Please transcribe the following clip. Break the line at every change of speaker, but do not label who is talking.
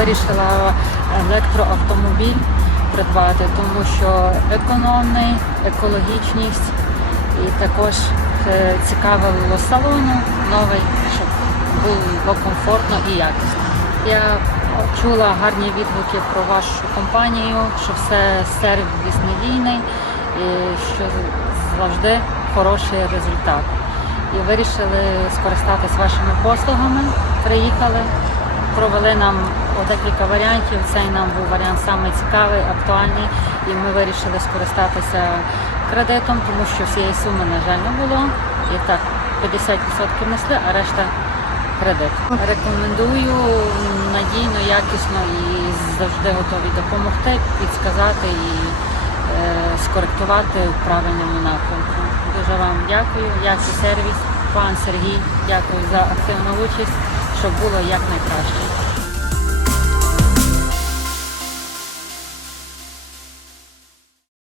вирішила електроавтомобіль придбати, тому що економний, екологічність і також е, цікавило салону новий, щоб було комфортно і якісно. Я чула гарні відгуки про вашу компанію, що все сервіс надійний і що завжди хороший результат. І вирішили скористатись вашими послугами. Приїхали, провели нам декілька варіантів. Цей нам був варіант самий цікавий, актуальний, і ми вирішили скористатися кредитом, тому що всієї суми, на жаль, не було. І так, 50% несли, а решта кредит. Рекомендую надійно, якісно і завжди готові допомогти, підсказати і е, скоректувати в правильному напрямку. Дуже вам дякую, як і сервіс, пан Сергій, дякую за активну участь, щоб було якнайкраще.